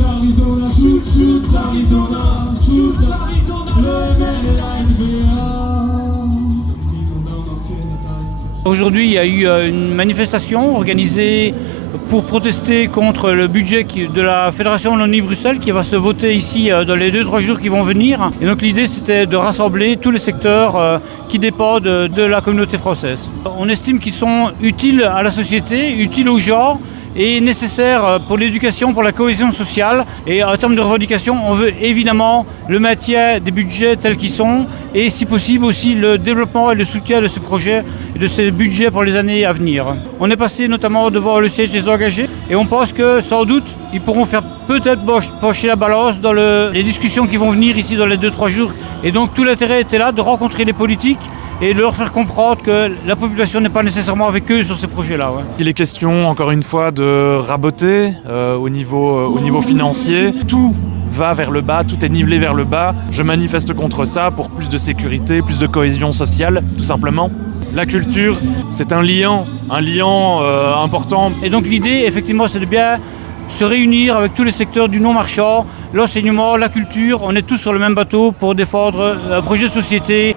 l'Arizona, shoot l'Arizona, shoot l'Arizona, le maire et la NBA. Aujourd'hui, il y a eu une manifestation organisée pour protester contre le budget de la Fédération Wallonie-Bruxelles qui va se voter ici dans les 2-3 jours qui vont venir. Et donc l'idée c'était de rassembler tous les secteurs qui dépendent de la communauté française. On estime qu'ils sont utiles à la société, utiles aux gens et nécessaires pour l'éducation, pour la cohésion sociale. Et en termes de revendication, on veut évidemment le maintien des budgets tels qu'ils sont et si possible aussi le développement et le soutien de ces projets et de ces budgets pour les années à venir. On est passé notamment devant le siège des engagés et on pense que sans doute ils pourront faire peut-être pencher la balance dans les discussions qui vont venir ici dans les 2-3 jours. Et donc tout l'intérêt était là de rencontrer les politiques et de leur faire comprendre que la population n'est pas nécessairement avec eux sur ces projets-là. Ouais. Il est question, encore une fois, de raboter au niveau financier. Tout va vers le bas, tout est nivelé vers le bas. Je manifeste contre ça pour plus de sécurité, plus de cohésion sociale, tout simplement. La culture, c'est un liant important. Et donc l'idée, effectivement, c'est de bien se réunir avec tous les secteurs du non-marchand, l'enseignement, la culture. On est tous sur le même bateau pour défendre un projet de société